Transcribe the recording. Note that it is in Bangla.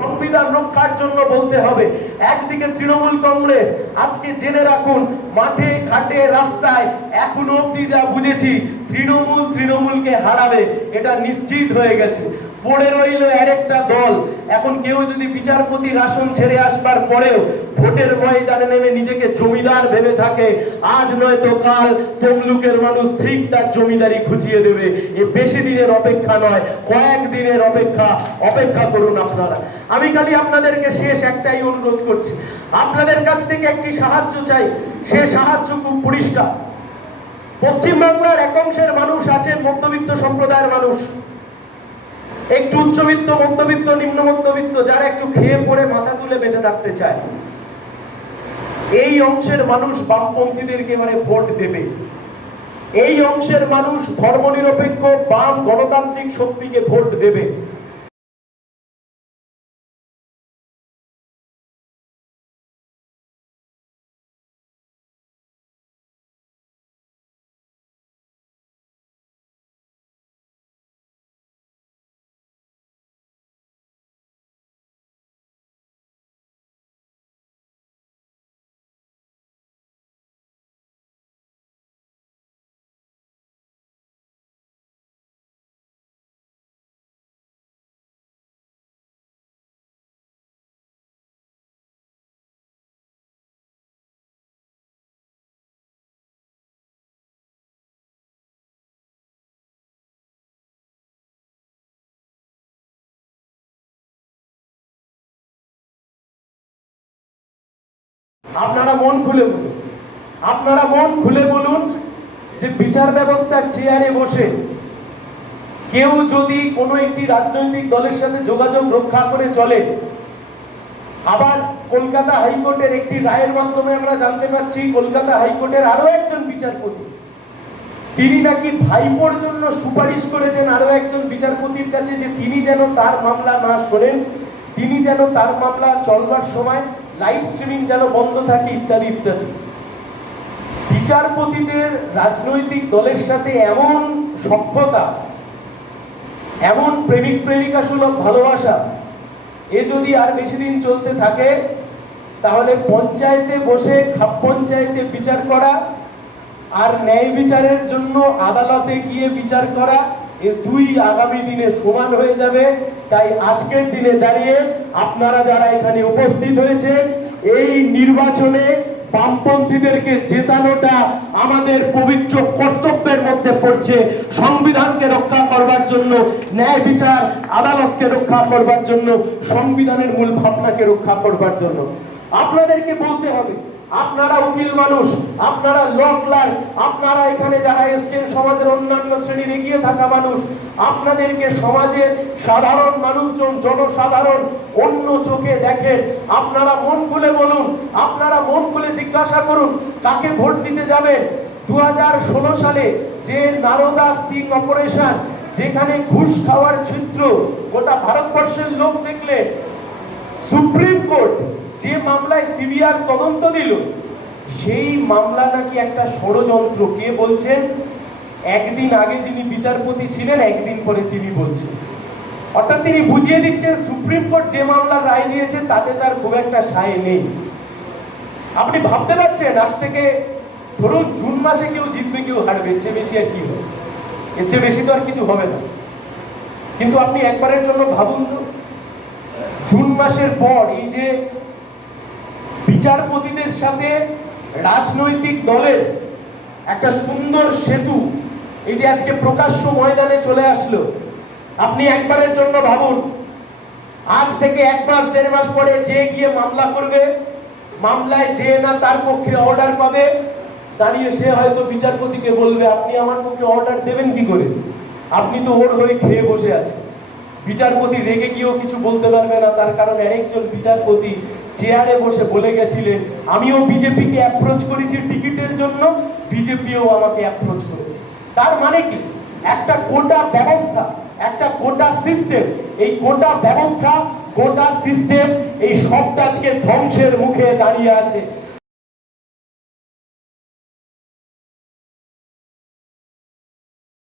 সংবিধান রক্ষার জন্য বলতে হবে। একদিকে তৃণমূল কংগ্রেস, আজকে জেনে রাখুন মাঠে ঘাটে রাস্তায় এখনো অব্দি যা বুঝেছি তৃণমূলকে হারাবে, এটা নিশ্চিত হয়ে গেছে। পড়ে রইল আরেকটা দল। এখন কেউ যদি বিচারপতির আসন ছেড়ে আসবার পরেও ভোটের ময়দানে নেমে নিজেকে জমিদার ভেবে থাকে, আজ নয়তো কাল তমলুকের মানুষ ঠিক তার জমিদারি খুঁজিয়ে দেবে। এ বেশি দিনের অপেক্ষা নয়, কয়েক দিনের অপেক্ষা করুন আপনারা। আমি খালি আপনাদেরকে শেষ একটাই অনুরোধ করছি, আপনাদের কাছ থেকে একটি সাহায্য চাই। সে সাহায্য খুব পরিষ্কার। পশ্চিমবাংলার এক অংশের মানুষ আছে মধ্যবিত্ত সম্প্রদায়ের মানুষ, একটু উচ্চবিত্ত, মধ্যবিত্ত, নিম্ন মধ্যবিত্ত, যারা একটু খেয়ে পড়ে মাথা তুলে বেঁচে থাকতে চায়। এই অংশের মানুষ বামপন্থীদেরকে এবারে ভোট দেবে। এই অংশের মানুষ ধর্মনিরপেক্ষ বাম গণতান্ত্রিক শক্তিকে ভোট দেবে। আপনারা মন খুলে বলুন যে বিচার ব্যবস্থার চেয়ারে বসে কেউ যদি কোনো একটি রাজনৈতিক দলের সাথে যোগাযোগ রক্ষা করে চলে, আবার কলকাতা হাইকোর্টের একটি রায়ের মাধ্যমে আমরা জানতে পারছি কলকাতা হাইকোর্টের আরো একজন বিচারপতি, তিনি নাকি ভাইপোর জন্য সুপারিশ করেছেন আরো একজন বিচারপতির কাছে যে তিনি যেন তার মামলা না শোনেন, তিনি যেন তার মামলা চলবার সময় লাইভ স্ট্রিমিং যেন বন্ধ থাকে, ইত্যাদি ইত্যাদি। বিচারপতিদের রাজনৈতিক দলের সাথে এমন সখ্যতা, এমন প্রেমিক প্রেমিকা সুলভ ভালোবাসা, এ যদি আর বেশি দিন চলতে থাকে তাহলে পঞ্চায়েতে বসে খাপ পঞ্চায়েতে বিচার করা আর ন্যায় বিচারের জন্য আদালতে গিয়ে বিচার করা, এ দুই আগামী দিনে সমান হয়ে যাবে। তাই আজকের দিনে দাঁড়িয়ে আপনারা যারা এখানে উপস্থিত হয়েছেন, এই নির্বাচনে বামপন্থীদেরকে জেতানোটা আমাদের পবিত্র কর্তব্যের মধ্যে পড়ছে। সংবিধানকে রক্ষা করবার জন্য, ন্যায় বিচার আদালতকে রক্ষা করবার জন্য, সংবিধানের মূল ভাবনাকে রক্ষা করবার জন্য আপনাদেরকে বলতে হবে। আপনারা উকিল মানুষ, আপনারা ল ক্লার্ক, আপনারা এখানে যারা এসছেন সমাজের অন্যান্য শ্রেণীর এগিয়ে থাকা মানুষ, আপনাদেরকে সমাজের সাধারণ মানুষজন, জনসাধারণ অন্য চোখে দেখেন। আপনারা মন খুলে বলুন, আপনারা মন খুলে জিজ্ঞাসা করুন কাকে ভোট দিতে যাবেন। 2016 সালে যে নারদা স্টিং অপারেশন, যেখানে ঘুষ খাওয়ার চিত্র গোটা ভারতবর্ষের লোক দেখলে, সুপ্রিম কোর্ট যে মামলায় সিবিআই তদন্ত দিল, সেই মামলা নাকি একটা ষড়যন্ত্র। কে বলছেন? একদিন আগে যিনি বিচারপতি ছিলেন, একদিন পরে তিনি বলছেন। অর্থাৎ তিনি বুঝিয়ে দিচ্ছেন সুপ্রিম কোর্ট যে মামলার রায় দিয়েছে তাতে তার খুব একটা সায় নেই। আপনি ভাবতে পারছেন আজ থেকে ধরুন জুন মাসে কেউ জিতবে কেউ হারবে, এর চেয়ে বেশি আর কি হবে? এর চেয়ে বেশি তো আর কিছু হবে না। কিন্তু আপনি একবারের জন্য ভাবুন তো, জুন মাসের পর এই যে বিচারপতিদের সাথে রাজনৈতিক দলের একটা সুন্দর সেতু এই যে আজকে প্রকাশ্য ময়দানে চলে আসলো, আপনি একবারের জন্য ভাবুন আজ থেকে 1 মাস 1.5 মাস পরে যে গিয়ে মামলা করবে, মামলায় যে না তার পক্ষে অর্ডার পাবে, দাঁড়িয়ে সে হয়তো বিচারপতিকে বলবে আপনি আমার পক্ষে অর্ডার দেবেন কি করে, আপনি তো ওর হয়ে খেয়ে বসে আছেন। বিচারপতি রেগে গিয়েও কিছু বলতে পারবে না, তার কারণ আরেকজন বিচারপতি চেয়ারে বসে বলে গেছিলেন আমিও বিজেপিকে অ্যাপ্রোচ করেছি টিকিটের জন্য, বিজেপিও আমাকে অ্যাপ্রোচ করেছে। তার মানে কি? একটা গোটা ব্যবস্থা, একটা গোটা সিস্টেম, এই গোটা ব্যবস্থা, গোটা সিস্টেম, এই সবটা আজকে ধ্বংসের মুখে দাঁড়িয়ে আছে।